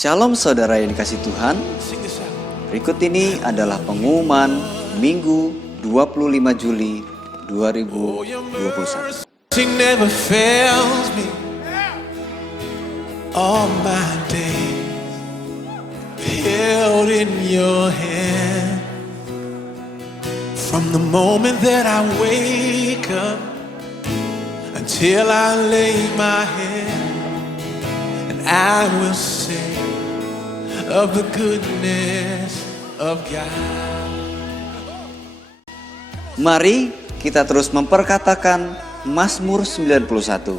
Shalom saudara yang dikasih Tuhan. Berikut ini adalah pengumuman Minggu 25 Juli 2021. She never fails me all my days, held in your hand. From the moment that I wake up until I lay my head, and I will sing of the goodness of God. Mari kita terus memperkatakan Mazmur 91.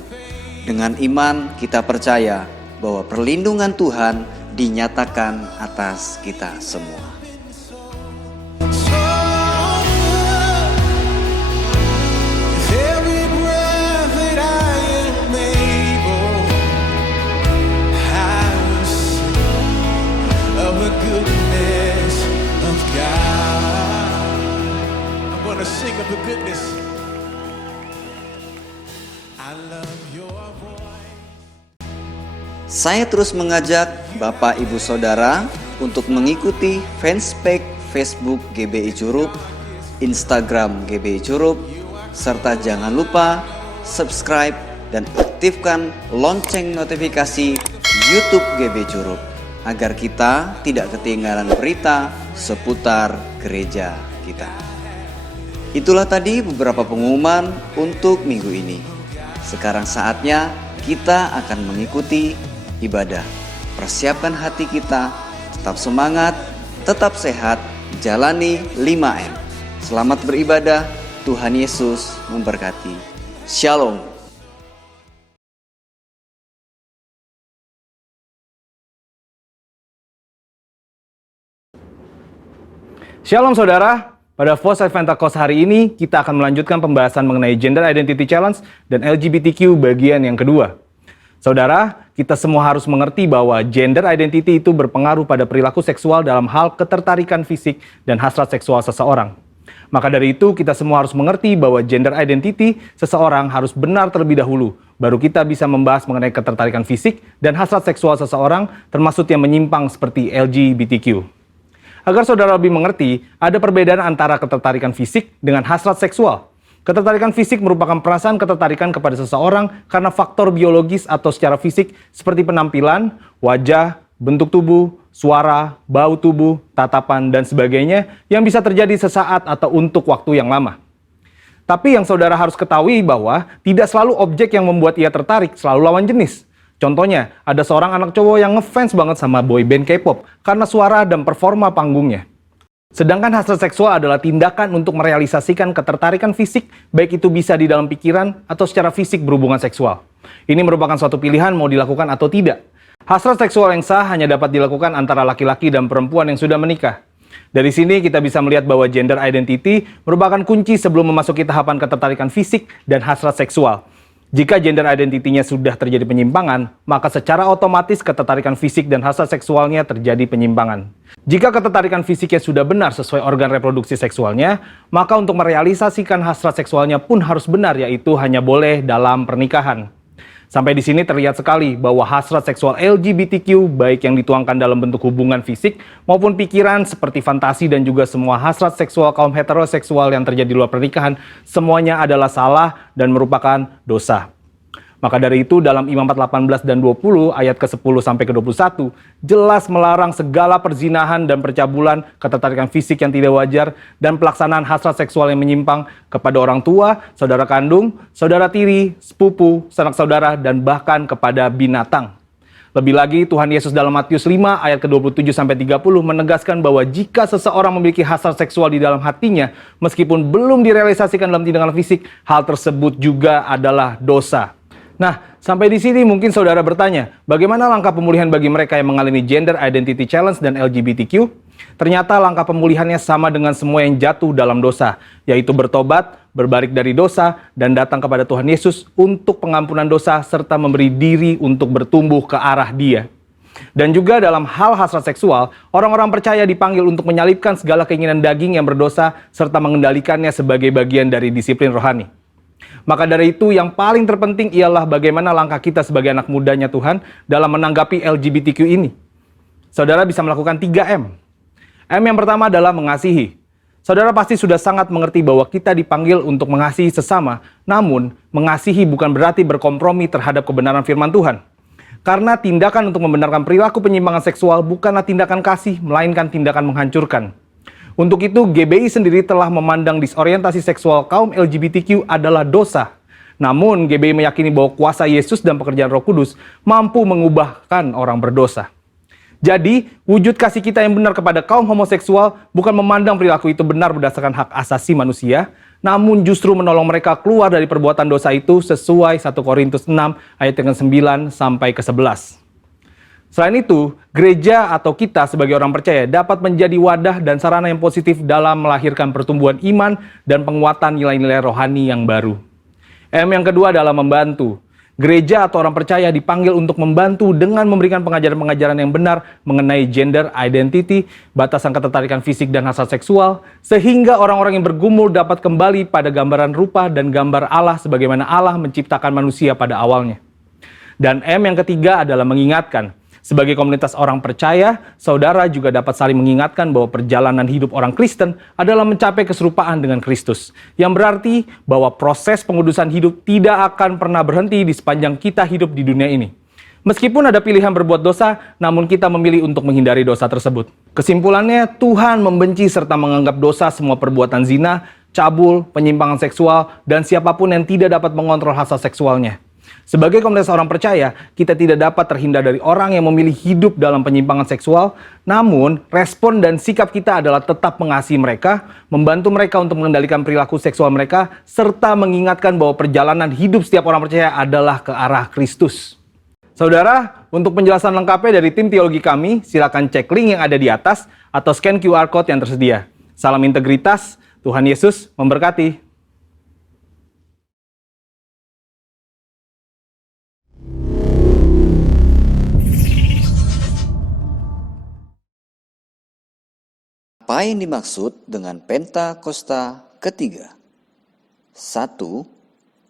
Dengan iman kita percaya bahwa perlindungan Tuhan dinyatakan atas kita semua. Sing of the goodness. I love your voice. Saya terus mengajak Bapak Ibu Saudara untuk mengikuti fanspage Facebook GBI Curup, Instagram GBI Curup, serta jangan lupa subscribe dan aktifkan lonceng notifikasi YouTube GBI Curup agar kita tidak ketinggalan berita seputar gereja kita. Itulah tadi beberapa pengumuman untuk minggu ini. Sekarang saatnya kita akan mengikuti ibadah. Persiapkan hati kita, tetap semangat, tetap sehat, jalani 5M. Selamat beribadah, Tuhan Yesus memberkati. Shalom. Shalom saudara. Pada Voice Adventakos hari ini, kita akan melanjutkan pembahasan mengenai Gender Identity Challenge dan LGBTQ bagian yang kedua. Saudara, kita semua harus mengerti bahwa gender identity itu berpengaruh pada perilaku seksual dalam hal ketertarikan fisik dan hasrat seksual seseorang. Maka dari itu, kita semua harus mengerti bahwa gender identity seseorang harus benar terlebih dahulu, baru kita bisa membahas mengenai ketertarikan fisik dan hasrat seksual seseorang, termasuk yang menyimpang seperti LGBTQ. Agar saudara lebih mengerti, ada perbedaan antara ketertarikan fisik dengan hasrat seksual. Ketertarikan fisik merupakan perasaan ketertarikan kepada seseorang karena faktor biologis atau secara fisik seperti penampilan, wajah, bentuk tubuh, suara, bau tubuh, tatapan, dan sebagainya yang bisa terjadi sesaat atau untuk waktu yang lama. Tapi yang saudara harus ketahui bahwa tidak selalu objek yang membuat ia tertarik selalu lawan jenis. Contohnya, ada seorang anak cowok yang ngefans banget sama boyband K-pop karena suara dan performa panggungnya. Sedangkan hasrat seksual adalah tindakan untuk merealisasikan ketertarikan fisik, baik itu bisa di dalam pikiran atau secara fisik berhubungan seksual. Ini merupakan suatu pilihan mau dilakukan atau tidak. Hasrat seksual yang sah hanya dapat dilakukan antara laki-laki dan perempuan yang sudah menikah. Dari sini kita bisa melihat bahwa gender identity merupakan kunci sebelum memasuki tahapan ketertarikan fisik dan hasrat seksual. Jika gender identity-nya sudah terjadi penyimpangan, maka secara otomatis ketertarikan fisik dan hasrat seksualnya terjadi penyimpangan. Jika ketertarikan fisiknya sudah benar sesuai organ reproduksi seksualnya, maka untuk merealisasikan hasrat seksualnya pun harus benar, yaitu hanya boleh dalam pernikahan. Sampai di sini terlihat sekali bahwa hasrat seksual LGBTQ, baik yang dituangkan dalam bentuk hubungan fisik maupun pikiran seperti fantasi dan juga semua hasrat seksual kaum heteroseksual yang terjadi di luar pernikahan, semuanya adalah salah dan merupakan dosa. Maka dari itu dalam Imamat 18 dan 20 ayat ke-10 sampai ke-21 jelas melarang segala perzinahan dan percabulan, ketertarikan fisik yang tidak wajar, dan pelaksanaan hasrat seksual yang menyimpang kepada orang tua, saudara kandung, saudara tiri, sepupu, sanak saudara, dan bahkan kepada binatang. Lebih lagi Tuhan Yesus dalam Matius 5 ayat ke-27 sampai 30 menegaskan bahwa jika seseorang memiliki hasrat seksual di dalam hatinya, meskipun belum direalisasikan dalam tindakan fisik, hal tersebut juga adalah dosa. Nah, sampai di sini mungkin saudara bertanya, bagaimana langkah pemulihan bagi mereka yang mengalami Gender Identity Challenge dan LGBTQ? Ternyata langkah pemulihannya sama dengan semua yang jatuh dalam dosa, yaitu bertobat, berbalik dari dosa, dan datang kepada Tuhan Yesus untuk pengampunan dosa, serta memberi diri untuk bertumbuh ke arah Dia. Dan juga dalam hal hasrat seksual, orang-orang percaya dipanggil untuk menyalipkan segala keinginan daging yang berdosa, serta mengendalikannya sebagai bagian dari disiplin rohani. Maka dari itu yang paling terpenting ialah bagaimana langkah kita sebagai anak mudanya Tuhan dalam menanggapi LGBTQ ini. saudara bisa melakukan 3M. M yang pertama adalah mengasihi. Saudara pasti sudah sangat mengerti bahwa kita dipanggil untuk mengasihi sesama, namun mengasihi bukan berarti berkompromi terhadap kebenaran firman Tuhan. Karena tindakan untuk membenarkan perilaku penyimpangan seksual bukanlah tindakan kasih, melainkan tindakan menghancurkan. Untuk itu, GBI sendiri telah memandang disorientasi seksual kaum LGBTQ adalah dosa. Namun, GBI meyakini bahwa kuasa Yesus dan pekerjaan Roh Kudus mampu mengubahkan orang berdosa. Jadi, wujud kasih kita yang benar kepada kaum homoseksual bukan memandang perilaku itu benar berdasarkan hak asasi manusia, namun justru menolong mereka keluar dari perbuatan dosa itu sesuai 1 Korintus 6 ayat yang ke-9 sampai ke-11. Selain itu, gereja atau kita sebagai orang percaya dapat menjadi wadah dan sarana yang positif dalam melahirkan pertumbuhan iman dan penguatan nilai-nilai rohani yang baru. M yang kedua adalah membantu. Gereja atau orang percaya dipanggil untuk membantu dengan memberikan pengajaran-pengajaran yang benar mengenai gender identity, batasan ketertarikan fisik dan hasrat seksual, sehingga orang-orang yang bergumul dapat kembali pada gambaran rupa dan gambar Allah sebagaimana Allah menciptakan manusia pada awalnya. Dan M yang ketiga adalah mengingatkan. Sebagai komunitas orang percaya, saudara juga dapat saling mengingatkan bahwa perjalanan hidup orang Kristen adalah mencapai keserupaan dengan Kristus. Yang berarti bahwa proses pengudusan hidup tidak akan pernah berhenti di sepanjang kita hidup di dunia ini. Meskipun ada pilihan berbuat dosa, namun kita memilih untuk menghindari dosa tersebut. Kesimpulannya, Tuhan membenci serta menganggap dosa semua perbuatan zina, cabul, penyimpangan seksual, dan siapapun yang tidak dapat mengontrol hasrat seksualnya. Sebagai komunitas orang percaya, kita tidak dapat terhindar dari orang yang memilih hidup dalam penyimpangan seksual, namun respon dan sikap kita adalah tetap mengasihi mereka, membantu mereka untuk mengendalikan perilaku seksual mereka, serta mengingatkan bahwa perjalanan hidup setiap orang percaya adalah ke arah Kristus. Saudara, untuk penjelasan lengkapnya dari tim teologi kami, silakan cek link yang ada di atas atau scan QR Code yang tersedia. Salam integritas, Tuhan Yesus memberkati. Apa yang dimaksud dengan Pentakosta ketiga? 1.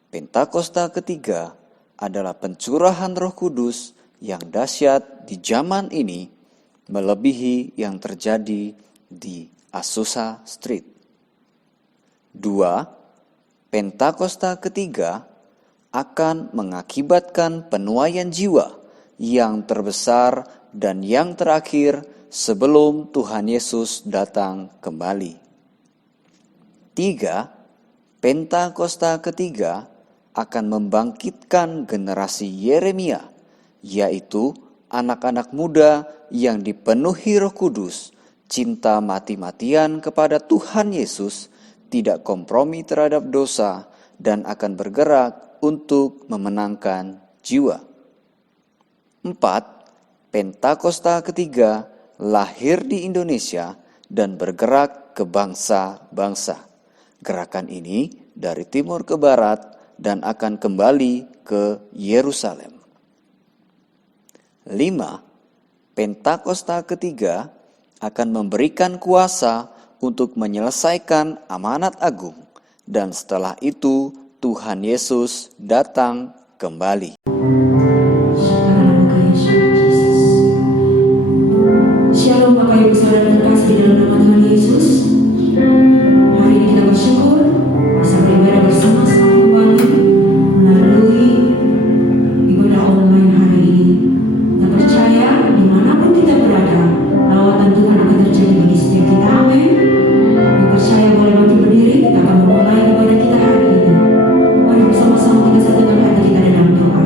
Pentakosta ketiga adalah pencurahan Roh Kudus yang dahsyat di zaman ini, melebihi yang terjadi di Azusa Street. 2. Pentakosta ketiga akan mengakibatkan penuaian jiwa yang terbesar dan yang terakhir sebelum Tuhan Yesus datang kembali. 3. Pentakosta ketiga akan membangkitkan generasi Yeremia, yaitu anak-anak muda yang dipenuhi Roh Kudus, cinta mati-matian kepada Tuhan Yesus, tidak kompromi terhadap dosa, dan akan bergerak untuk memenangkan jiwa. 4. Pentakosta ketiga lahir di Indonesia dan bergerak ke bangsa-bangsa. Gerakan ini dari timur ke barat dan akan kembali ke Yerusalem. 5. Pentakosta ketiga akan memberikan kuasa untuk menyelesaikan amanat agung, dan setelah itu Tuhan Yesus datang kembali. Shalom Bapak Ibu Saudara terkasih di dalam nama Tuhan Yesus. Hari ini kita bersyukur bisa beribadah bersama-sama kembali melalui ibadah online hari ini. Kita percaya dimanapun kita berada, lawatan Tuhan akan terjadi bagi setiap kita. Amin. Yang percaya boleh bangkit berdiri, kita akan memulai ibadah kita hari ini. Mari bersama-sama kita satukan hati kita dalam doa.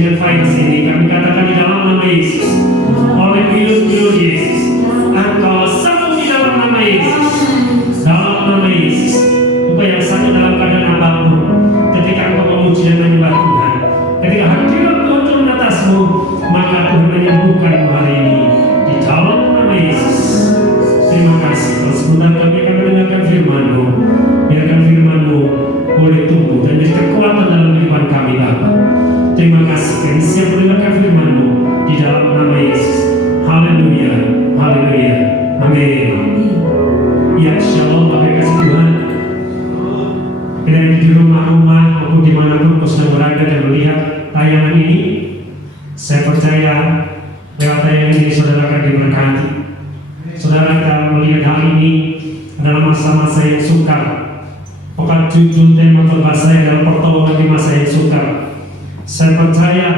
dengan virus ini, kami katakan di dalam nama Yesus, oleh virus Yesus, Engkau sembuh di dalam nama Yesus, dalam nama Yesus. Bukan yang satu dalam keadaan apapun, ketika engkau memuji dan menyembah Tuhan, ketika hadirat Tuhan turun atasmu, maka Tuhan menyembuhkanmu hari ini di dalam nama Yesus. Terima kasih. Kalau sebentar kami akan mendengarkan firman-Mu, biarkan firman-Mu boleh tumbuh dan menjadi kekuatan dalam kehidupan kami, Bapa. Terima kasih, kami siap mendengarkan firman-Mu di dalam nama Yesus. Haleluya, haleluya, amin. Ya, shalom, Bapak kasih Tuhan. Kita yang di rumah-rumah maupun dimanapun kau sedang berada dan melihat tayangan ini, saya percaya lewat tayangan ini saudara akan diberkati. Saudara akan melihat hal ini adalah masa-masa yang sukar. Pekan judul tema khotbah saya adalah pertolongan di masa yang sukar. Saya percaya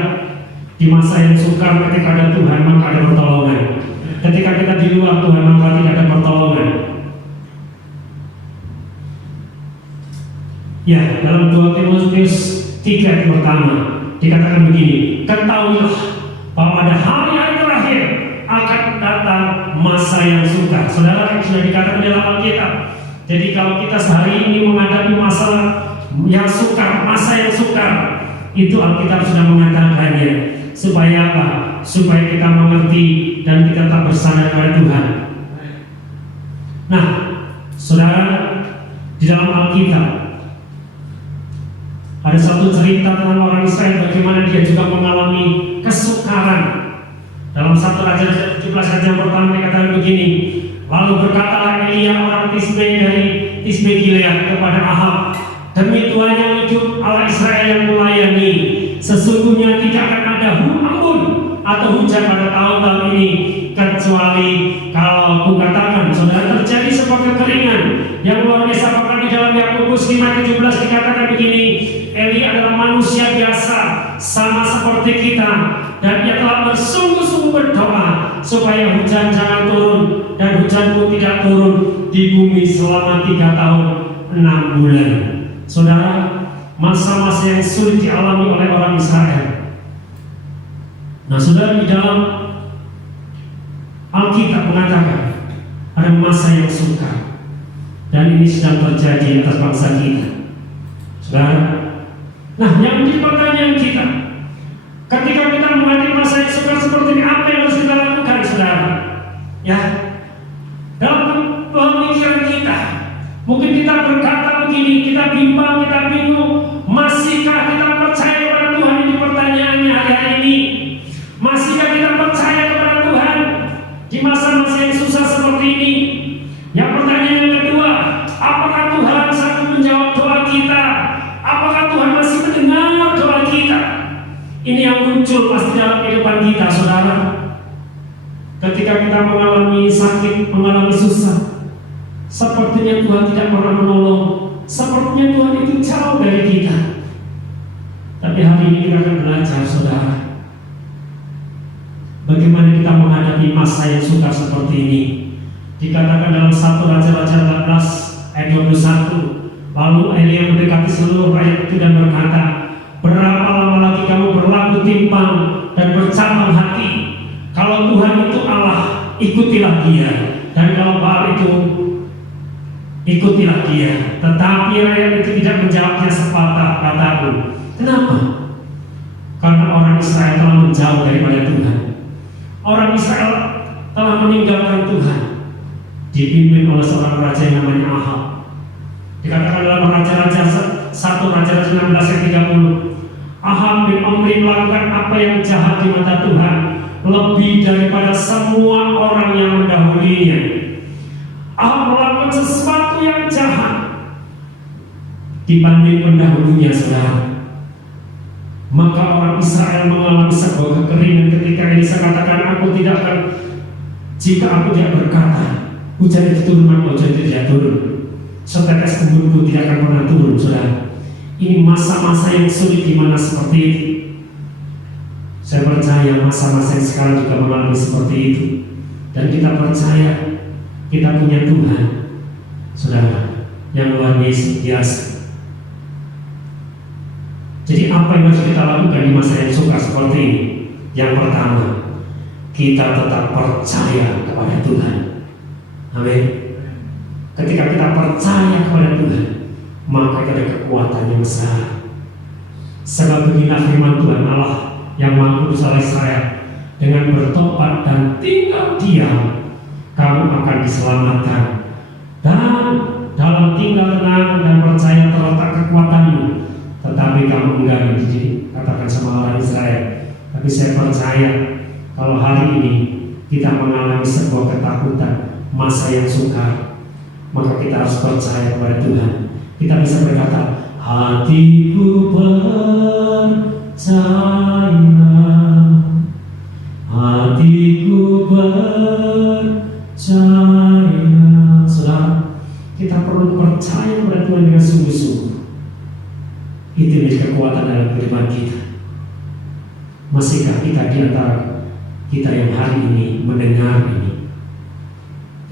di masa yang sukar ketika ada Tuhan maka ada pertolongan. Ketika kita di luar Tuhan maka tidak ada pertolongan. Ya, dalam 2 Timotius 3 ayat pertama dikatakan begini, ketahuilah bahwa pada hari-hari terakhir akan datang masa yang sukar. Saudara, sudah dikatakan dalam Alkitab. Jadi kalau kita sehari ini menghadapi masalah yang sukar, masa yang sukar, itu Alkitab sudah mengatakannya. Supaya apa? Supaya kita mengerti dan kita tetap bersandar pada Tuhan. Nah, saudara, di dalam Alkitab ada satu cerita tentang orang Israel bagaimana dia juga mengalami kesukaran. Dalam 1 Raja 17 ayat yang pertama dikatakan begini, lalu berkatalah Elia orang Tisbe dari Tisbe Gilead kepada Ahab, demi Tuhan yang hidup Allah Israel yang melayani, sesungguhnya tidak akan ada embun atau hujan pada tahun-tahun ini, kecuali kalau kukatakan. Saudara, terjadi sebuah kekeringan yang luar biasa. Bahkan di dalam Yakobus 5:17 dikatakan begini, Eli adalah manusia biasa sama seperti kita, dan ia telah bersungguh-sungguh berdoa supaya hujan jangan turun, dan hujan pun tidak turun di bumi selama 3 tahun 6 bulan. Saudara, masa-masa yang sulit dialami oleh orang Israel. Nah, saudara, di dalam Alkitab mengatakan ada masa yang sukar, dan ini sedang terjadi atas bangsa kita. Saudara, nah, yang menjadi pertanyaan kita, ketika kita menghadapi masa yang sukar seperti ini, apa yang harus kita lakukan, saudara? Ya, dalam pemikiran kita, mungkin kita berkata begini, kita bimbang, kita bingung, masihkah kita percaya kepada Tuhan? Ini pertanyaannya hari ini. Masihkah kita percaya kepada Tuhan di masa-masa yang susah seperti ini? Yang pertanyaan yang kedua, apakah Tuhan sanggup menjawab doa kita? Apakah Tuhan masih mendengar doa kita? Ini yang muncul pasti dalam kehidupan kita, saudara. Ketika kita mengalami sakit, mengalami susah, sepertinya Tuhan tidak pernah menolong, sepertinya Tuhan itu jauh dari kita. Tapi hari ini kita akan belajar, saudara, bagaimana kita menghadapi masa yang sukar seperti ini. Dikatakan dalam 1 Raja-Raja 14 ayat 21, lalu Elia mendekati seluruh rakyat itu dan berkata, berapa lama lagi kamu berlaku timpang dan bercabang hati? Kalau Tuhan itu Allah, ikutilah Dia, dan kalau Baal itu, ikutilah Dia. Tetapi rakyat itu tidak menjawabnya sepatah kata pun. Kenapa? Karena orang Israel telah menjauh daripada Tuhan. Orang Israel telah meninggalkan Tuhan, dipimpin oleh seorang raja yang namanya Ahab. Dikatakan dalam Raja-Raja 1 Raja-Raja 16 ayat 30, Ahab bin Omri melakukan apa yang jahat di mata Tuhan, lebih daripada semua orang yang mendahulunya. Ahab melakukan sesuatu yang jahat dibanding pendahulunya, saudara. Maka orang Israel mengalami sebuah kekeringan ketika Elisa katakan, aku tidak akan, jika aku tidak berkata hujan itu turun, maka hujan itu tidak turun. Setetes embun pun tidak akan pernah turun, saudara. Ini masa-masa yang sulit di mana seperti itu. Saya percaya masa-masa yang sekarang juga mengalami seperti itu. Dan kita percaya kita punya Tuhan, saudara, yang luar biasa. Jadi apa yang harus kita lakukan di masa yang sukar seperti ini? Yang pertama, kita tetap percaya kepada Tuhan. Amin. Ketika kita percaya kepada Tuhan, maka ada kekuatan yang besar. Sebab beginilah firman Tuhan Allah yang Maha Kudus Allah Israel, dengan bertobat dan tinggal diam, kamu akan diselamatkan. Dan dalam tinggal tenang dan percaya terletak kekuatanmu. Tetapi kamu enggak jadi katakan sama orang Israel. Tapi saya percaya kalau hari ini kita mengalami sebuah ketakutan, masa yang sukar, maka kita harus percaya kepada Tuhan. Kita bisa berkata, hatiku percaya, hatiku percaya. Saudara, kita perlu percaya kepada Tuhan dengan sungguh-sungguh. Itu menjadi kekuatan dalam kehidupan kita. Masihkah kita di antara kita yang hari ini mendengar ini,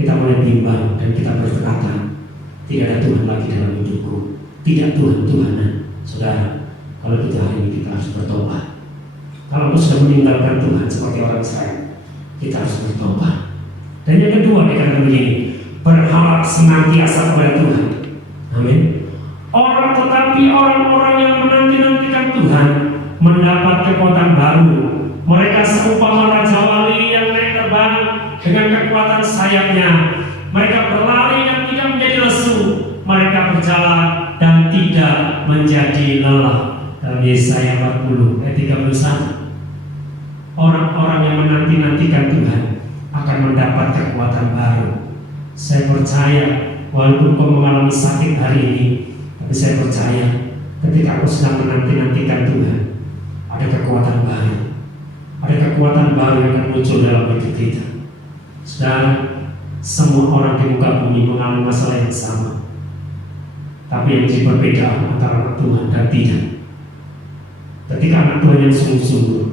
kita mulai bimbang dan kita berkata, tidak ada Tuhan lagi dalam hidupku, tidak Tuhan-Tuhanan. Saudara, kalau kita hari ini kita harus bertobat. Kalau kita sudah meninggalkan Tuhan seperti orang Israel, kita harus bertobat. Dan yang kedua, dikatakan begini, berharap senantiasa kepada Tuhan. Amin. Tetapi orang-orang yang menanti-nantikan Tuhan mendapat kekuatan baru. Mereka seumpama raja wali yang naik terbang dengan kekuatan sayapnya. Mereka berlari dan tidak menjadi lesu. Mereka berjalan dan tidak menjadi lelah. Dalam Yesaya 40 ayat 31. Orang-orang yang menanti-nantikan Tuhan akan mendapat kekuatan baru. Saya percaya walaupun kau mengalami sakit hari ini, tapi saya percaya ketika kau sedang menanti-nantikan Tuhan, ada kekuatan baru. Ada kekuatan baru yang akan muncul dalam hidup kita. Saudara, semua orang di muka bumi mengalami masalah yang sama. Tapi yang jadi perbedaan antara anak Tuhan dan tidak. Ketika anak Tuhan yang sungguh-sungguh,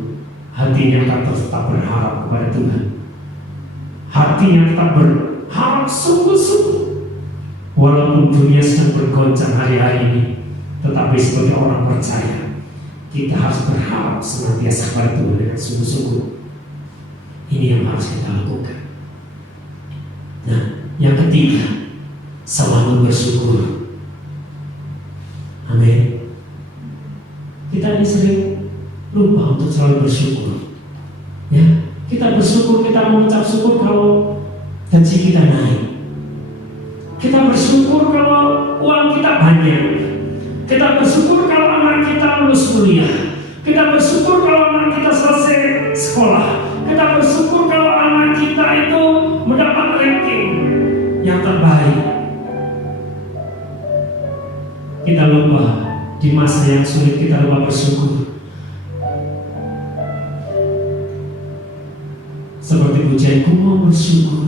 hatinya akan tetap berharap kepada Tuhan. Hatinya tetap berharap sungguh-sungguh. Walaupun dunia sedang bergoncang hari-hari ini, tetapi sebagai orang percaya, kita harus berharap senantiasa kepada Tuhan dengan sungguh-sungguh. Ini yang harus kita lakukan. Nah, yang ketiga, selalu bersyukur. Amin. Kita ini sering lupa untuk selalu bersyukur. Ya, kita bersyukur, kita mengucap syukur kalau gaji kita naik. Kita bersyukur kalau uang kita banyak. Kita bersyukur kalau anak kita lulus kuliah. Kita bersyukur kalau anak kita selesai sekolah. Kita bersyukur kalau anak kita itu mendapat ranking yang terbaik. Kita lupa di masa yang sulit, kita lupa bersyukur. Seperti pujianku mau bersyukur.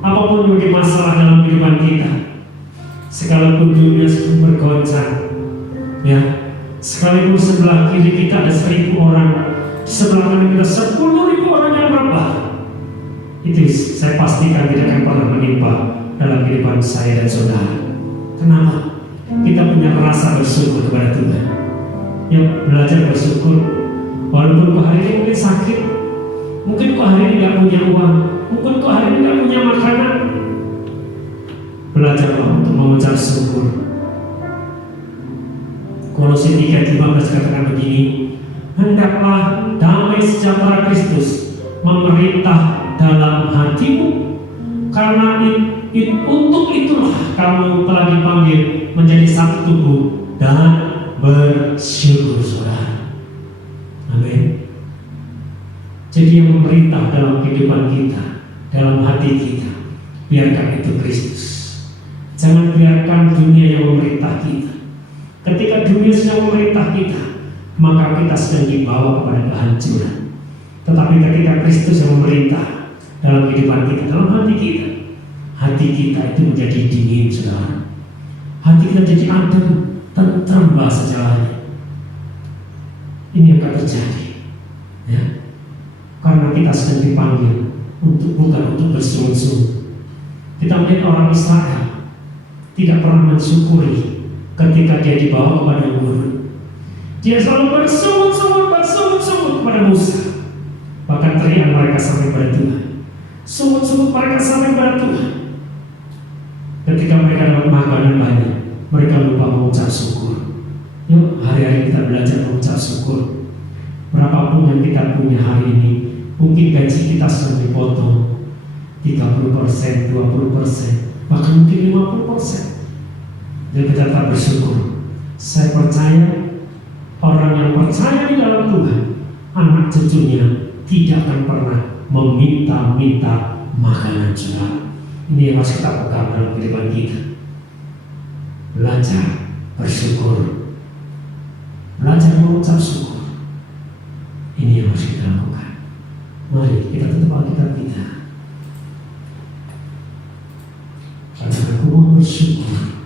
apapun yang menjadi masalah dalam kehidupan kita, sekalipun dunia sedang bergoncang, ya, sekalipun sebelah kiri kita ada 1.000 orang, di sebelah kanan kita 10.000 orang yang merebah, itu saya pastikan tidak akan pernah menimpa dalam kehidupan saya dan saudara. Kenapa? Kita punya rasa bersyukur kepada Tuhan. Yuk belajar bersyukur. Walaupun kau hari ini mungkin sakit, mungkin kau hari ini tidak punya uang, mungkin kau hari ini tidak punya makanan, belajarlah untuk mengucap syukur. Kolose 3:15 katakan begini, hendaklah damai sejahtera Kristus memerintah dalam hatimu, karena untuk itulah kamu telah dipanggil menjadi satu tubuh dan bersyukur, saudara. Amin. Jadi yang memerintah dalam kehidupan kita, dalam hati kita, biarkan itu Kristus. Jangan biarkan dunia yang memerintah kita. Ketika dunia sedang memerintah kita, maka kita sedang dibawa kepada kehancuran. Tetapi ketika Kristus yang memerintah dalam kehidupan kita, dalam hati kita itu menjadi dingin, saudara. Hati kita jadi adem, tentram bahasa Jawanya. Ini akan terjadi, ya, karena kita sedang dipanggil bukan untuk bersungut-sungut. Kita melihat orang Israel tidak pernah mensyukuri ketika dia dibawa kepada gurun. Dia selalu bersungut-sungut kepada Musa. Bahkan teriak mereka sampai pada Tuhan. Sungut-sungut mereka sampai pada Tuhan. Ketika mereka dapat makanan banyak, mereka lupa mengucap syukur. Yuk hari-hari kita belajar mengucap syukur. Berapapun yang kita punya hari ini, mungkin gaji kita sudah dipotong 30%, 20%, bahkan mungkin 50%. Dan kita tetap bersyukur. Saya percaya orang yang percaya di dalam Tuhan, anak cucunya tidak akan pernah meminta-minta makanan, saudara. Ini yang harus kita pegang dalam kehidupan kita. Belajar bersyukur, belajar mengucap syukur. Ini yang harus kita lakukan. Mari kita tutup Alkitab kita. Karena aku mau bersyukur,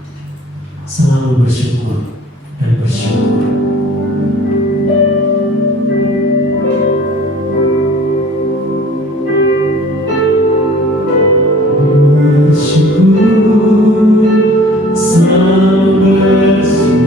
selalu bersyukur dan bersyukur. Selalu bersyukur.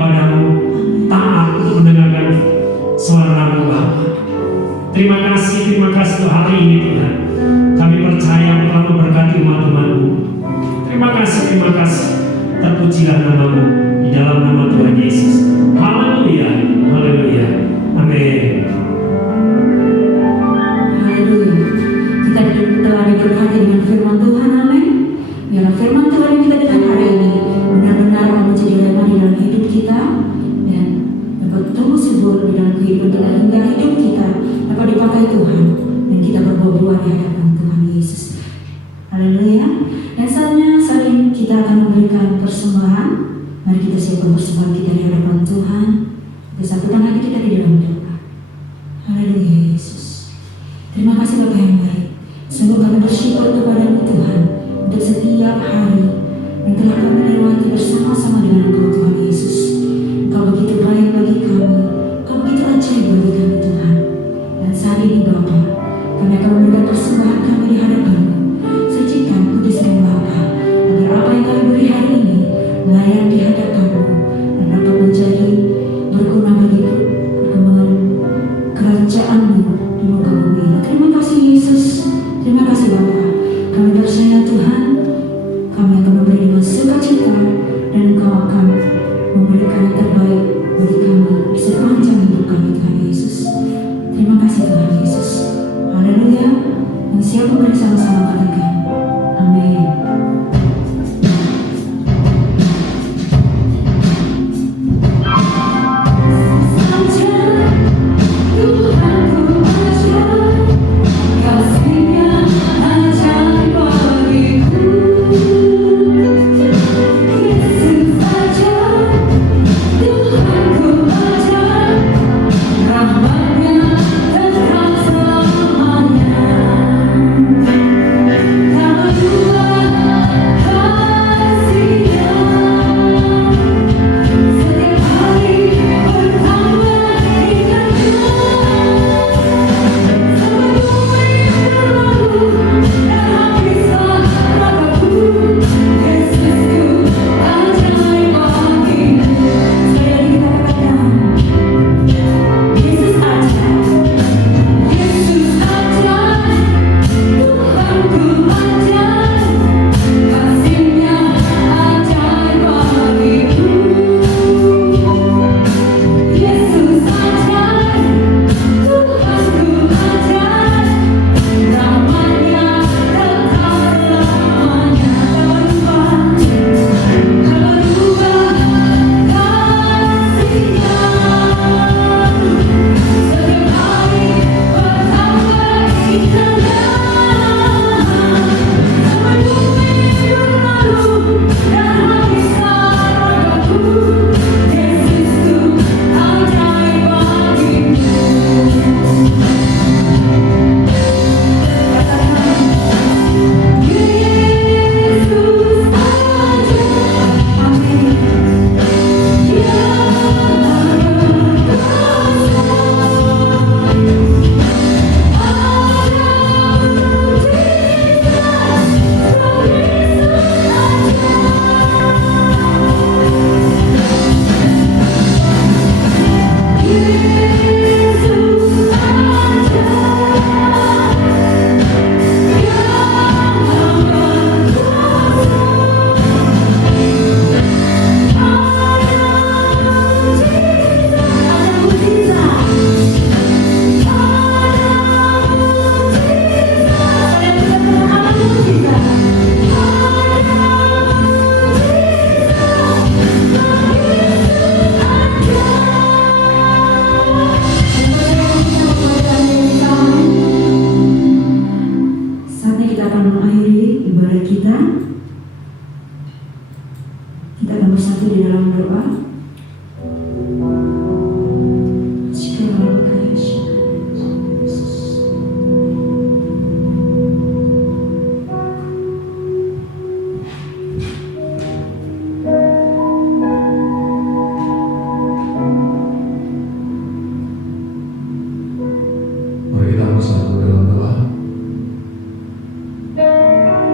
kepadamu, taat untuk mendengarkan suara-Mu Bapa. Terima kasih untuk hari ini Tuhan. Kami percaya telah memberkati umat-Mu. Terima kasih. Terpujilah nama-Mu di dalam nama Tuhan Yesus. Haleluya, haleluya, amin. Haleluya. Kita telah diberkati dengan firman Tuhan, amin. Biarlah firman Tuhan yang kita dengar hari ini benar-benar menjadi rema di dalam hidup kita dan dapat tumbuh subur di dalam kehidupan kita hingga hidup kita dapat dipakai Tuhan dan kita berbuah-buah di hadapan Tuhan Yesus. Haleluya. Dan saat ini kita akan memberikan persembahan. Mari kita siapkan persembahan kita di hadapan Tuhan. Kita satukan hati kita di dalam doa. Haleluya Yesus. Terima kasih Bapa yang baik. Sungguh kami bersyukur kepada-Mu Tuhan untuk setiap hari yang telah kami lewati bersama-sama dengan Engkau Tuhan Yesus. Engkau begitu baik bagi kami, Engkau begitu ajaib bagi kami Tuhan. Dan saat ini Bapa, kami akan memberikan persembahan kami di hadapan-Mu. Sucikan, kuduskan Bapa, agar apa yang kami beri hari ini layak di hadapan-Mu dan dapat menjadi berguna bagi perkembangan kerajaan-Mu di muka bumi. Terima kasih Yesus, terima kasih Bapa. Kami percaya Tuhan, kami akan memberi dengan sukacita dan Engkau akan memberikan yang terbaik bagi kami di sepanjang hidup kami Tuhan Yesus. Terima kasih Tuhan Yesus. Haleluya. Dan siapa beri sama-sama katakan amin.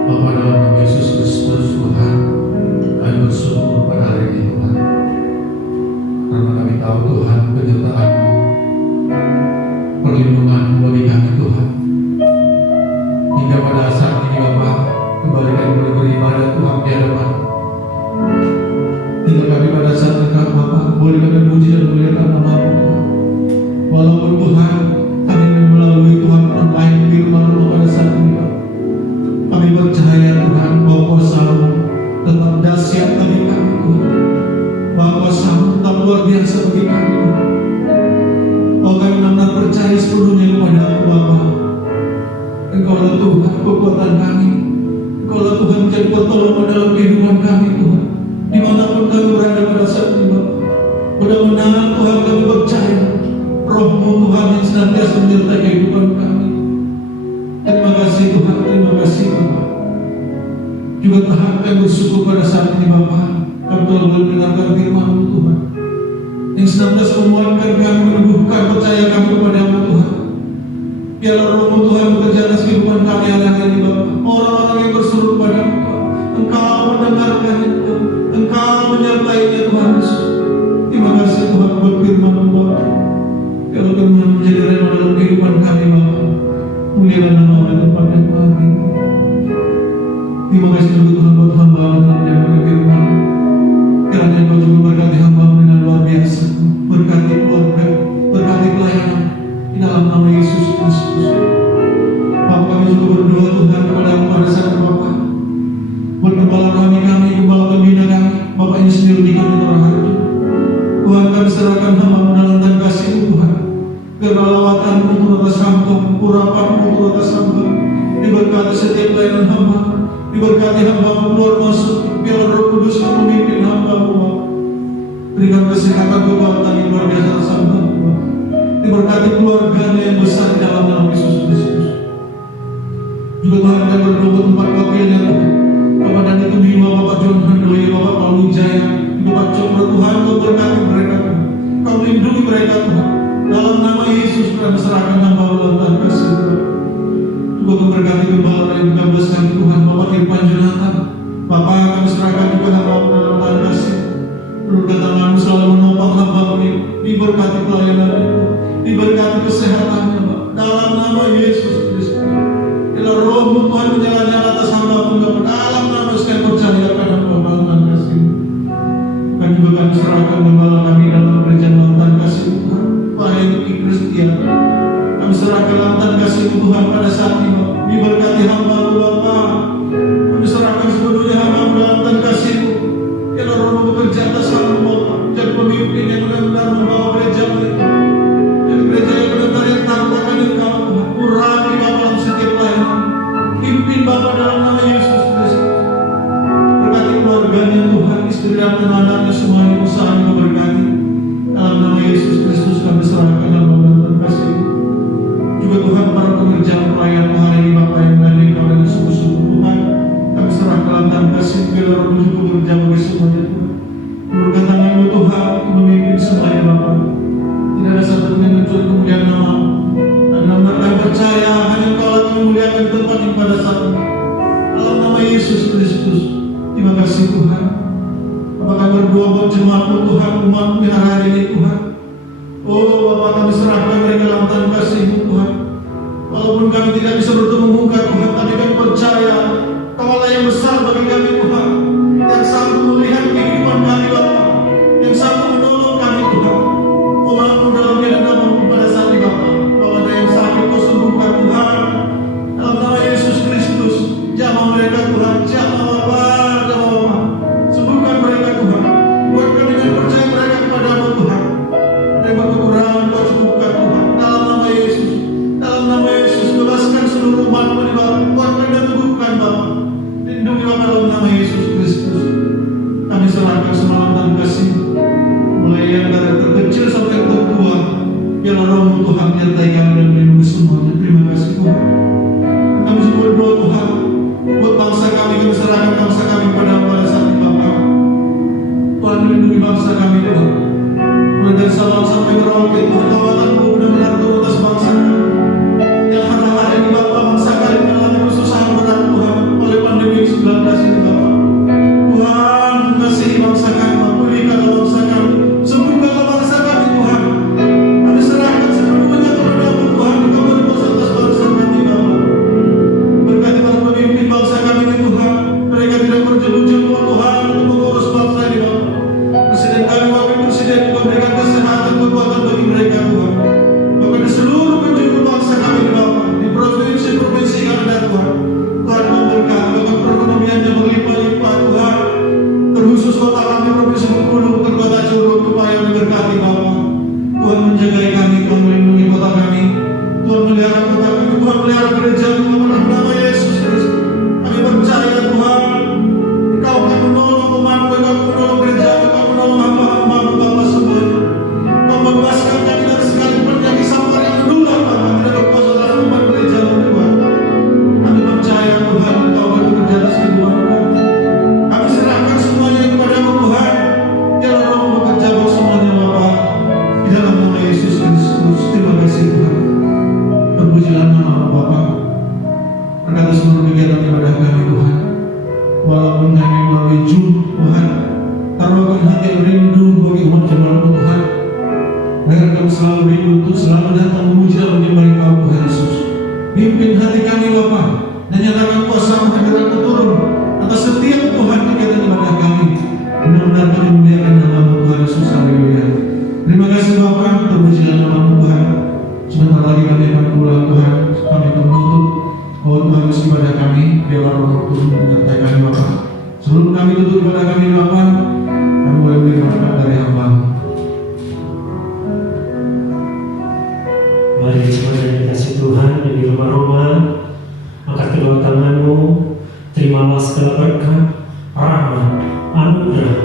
Bapa dalam nama Yesus Kristus Tuhan, kami bersyukur pada hari ini Tuhan. tahu Tuhan penyertaan-Mu, perlindungan-Mu bagi kami Tuhan. Hingga pada saat ini Bapa, kembali kami boleh beribadah Tuhan di hadapan. Hingga kami pada saat ini Bapa, boleh kami puji dan muliakan nama-Mu Tuhan. Walaupun Tuhan kami melalui Tuhan online firman-Mu pada saat ini Pak, kami percaya Tuhan bahwa kuasa-Mu tetap dahsyat bagi kami Tuhan, bahwa kuasa-Mu tetap luar biasa bagi kami Tuhan. Bahwa kami benar-benar percaya sepenuhnya kepada-Mu Bapa. Engkaulah Tuhan kekuatan kami, Engkaulah Tuhan menjadi pertolongan dalam kehidupan kami Tuhan, dimanapun kami berada pada saat ini Bapa. Mudah-mudahan Tuhan kami percaya Roh-Mu Tuhan yang senantiasa menyertai kehidupan kami. Terima kasih Tuhan, terima kasih Bapa. Juga Tuhan kami bersyukur pada saat ini Bapa, kami telah mendengarkan firman-Mu Tuhan, yang senantiasa menguatkan kami, meneguhkan percaya kami kepada-Mu Tuhan. Biarlah Roh-Mu Tuhan bekerja atas kehidupan kami hari-hari ini Bapa. Orang-orang yang berseru kepada-Mu Tuhan, Engkau mendengarkannya Tuhan, Engkau menyertainya Tuhan Yesus. Terima kasih Tuhan buat firman-Mu Bapa. Biarlah firman menjadi rema dalam kehidupan kami Bapa. Muliakan nama dan tempat yang kami. Terima kasih juga Tuhan buat hamba-Mu dalam menjaga firman. Kiranya Engkau juga berkati hamba-Mu dengan luar biasa. Berkati keluarga, berkati pelayanan di dalam nama Yesus Kristus. Bapa, kami juga berdoa Tuhan kepada-Mu pada saat ini Bapa, buat gembala kami, gembala pembina kami, Bapak ini sendiri di kami terhadap Tuhan, kami serahkan hamba-Mu dalam tangan kasih-Mu Tuhan. Biarlah lawatan-Mu turun atas hamba, urapan-Mu turun atas hamba, diberkati setiap pelayanan hamba, diberkati hamba-Mu keluar masuk. Biarlah Roh Kudus yang memimpin hamba-Mu Bapa. Berikan kesehatan kekuatan yang luar biasa atas hamba-Mu Bapa. Diberkati keluarganya yang besar di dalam nama Yesus Kristus. Juga Tuhan kita berdoa tempat wakilnya Tuhan, Bapak dan itu Bima, Bapak John Handoyo, Bapak Paulu Jaya, Bapak Cokro Tuhan, Kau berkati mereka Tuhan, Kau melindungi mereka Tuhan. Dalam nama Yesus kami serahkan hamba-Mu dalam tangan kasih Tuhan. Juga Kau berkati gembala yang dikabaskan Tuhan, Bapak Irfan Jonathan, Bapak kami serahkan juga hamba-Mu dalam tangan kasih. Berkat tangan-Mu selalu menopang hamba-Mu ini, diberkati pelayanannya, diberkati kesehatannya Bapak. Dalam nama Yesus Kristus. Bila Roh-Mu Tuhan menyala-nyala atas hamba-Mu Bapak, dalam nama Yesus kami percayakan hamba-Mu dalam kasih. Dan juga kami serahkan gembala kami dalam gereja Lautan Kasih Tuhan, Pak Henry Christian. Kami serahkan Lautan Kasih Tuhan pada saat ini Bapak. Diberkati hamba-Mu Bapak. Kami serahkan sepenuhnya hamba-Mu dalam Lautan Kasih-Mu. Bila Roh-Mu bekerja atas hamba-Mu Bapak, jadi pemimpin yang benar-benar membawa gereja mereka. Jadi gereja yang benar-benar yang tampakkan Engkau Tuhan. Urapi Bapak dalam setiap pelayanan. Pimpin Bapak dalam nama Yesus Kristus. Berkati keluarganya Tuhan, istri dan anak-anaknya semuanya, usahanya Kau berkati. Dalam nama Yesus Kristus kami serahkan hamba-Mu dalam terkasih. Juga Tuhan para pengerjaan pelayan hari ini Bapak yang menandai Kau dengan sungguh-sungguh Tuhan, kami serahkan dalam terkasih. Bila Roh-Mu juga bekerja bagi semuanya Tuhan. Berkat tangan-Mu Tuhan memimpin semuanya Bapak. Tidak ada satu pun yang mencuri kemuliaan nama-Mu. Dan benar-benar kami percaya hanya Kau lagi memuliakan tempat ini pada saat ini. Dalam nama Yesus Kristus. Terima kasih Tuhan. Bapak kami berdoa buat jemaat-Mu Tuhan, umat-Mu yang hari ini Tuhan. Oh Bapak, kami serahkan mereka dalam tangan kasih-Mu Tuhan. Walaupun kami tidak bisa bertemu muka Tuhan, tapi kami percaya Kau-lah yang besar bagi kami Tuhan, yang sanggup melihat kehidupan kami Bapak, yang sanggup menolong kami Tuhan. Umat-Mu dalam kehidupan-Mu pada saat ini Bapak. Kalau ada yang sakit Kau sembuhkan Tuhan. Dalam nama Yesus Kristus, jamah mereka Tuhan, jamah Bapak, jamah Bapak. Sembuhkan mereka Tuhan. Buatkan dengan percaya mereka kepada-Mu Tuhan. Mereka kekurangan Kau cukupkan Tuhan. Dalam nama Yesus, dalam nama Yesus, bebaskan seluruh umat-Mu di Bapak. Buatkan dan teguhkan Bapak. Lindungi Bapak dalam nama Yesus Kristus. Kami serahkan semalam dan kasih, mulai yang dari terkecil sampai yang tertua. Biarlah Roh-Mu Tuhan menyertai kami dan melindungi semuanya. Terima kasih Tuhan. Kami juga berdoa Tuhan buat bangsa kami serahkan bangsa kami pada saat ini Bapak. Tuhan melindungi bangsa kami Tuhan. Mulai dari Sabang sampai Merauke Tuhan, kekuatan-Mu benar-benar turun atas bangsa kami. Yang hari-hari ini Bapak, bangsa kami mengalami kesusahan berat Tuhan oleh pandemi 19 ini Bapak. Tuhan kasihi bangsa kami, pulihkanlah bangsa kami, sembuhkanlah bangsa kami taruhkan hati yang rindu bagi umat jemaat Tuhan. Biar kami selalu rindu untuk selalu datang memuji dan menyembah Engkau Tuhan Yesus. Pimpin hati kami Bapa, dan nyatakan kuasa-Mu hadirat-Mu turun atas setiap Tuhan kegiatan ibadah kami. Benar-benar kami memuliakan nama-Mu Tuhan Yesus. Haleluya. Terima kasih Bapa, terpujilah nama-Mu Tuhan. Sebentar lagi kami akan pulang Tuhan. Kami akan menutup Tuhan Yesus ibadah kami. Biarlah Roh turun menyertai kami Bapa. Sebelum kami tutup ibadah kami Bapa, kami boleh beri berkat dari hamba-Mu. Mari jemaat yang dikasih Tuhan yang di rumah-rumah, angkat kedua tanganmu, terimalah segala berkat, rahmat, anugerah,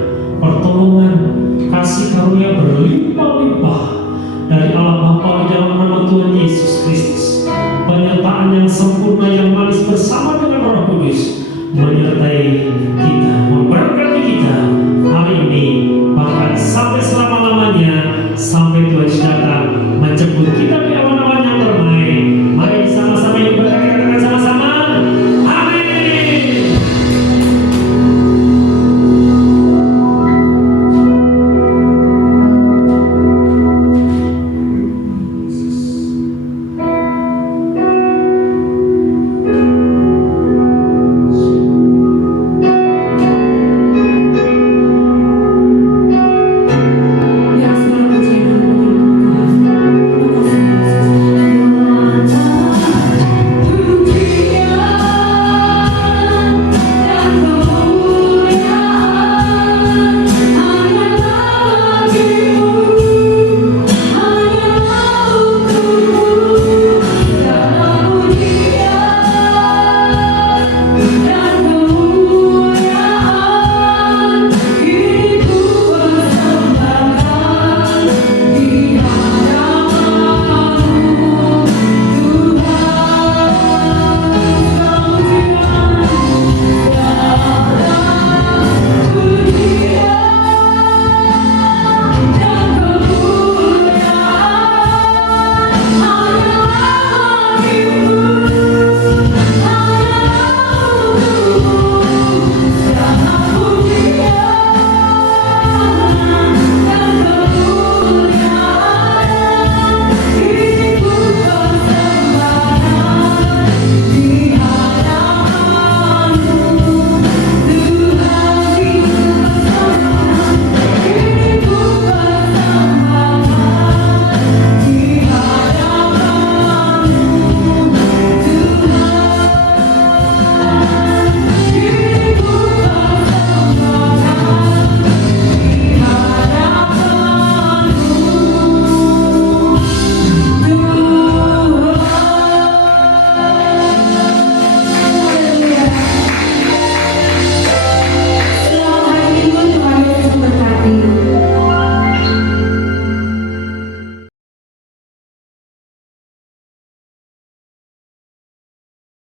pertolongan, kasih karunia berlimpah-limpah dari Allah Bapa di dalam nama Tuhan Yesus Kristus. Penyertaan yang sempurna yang manis bersama dengan Roh Kudus menyertai kita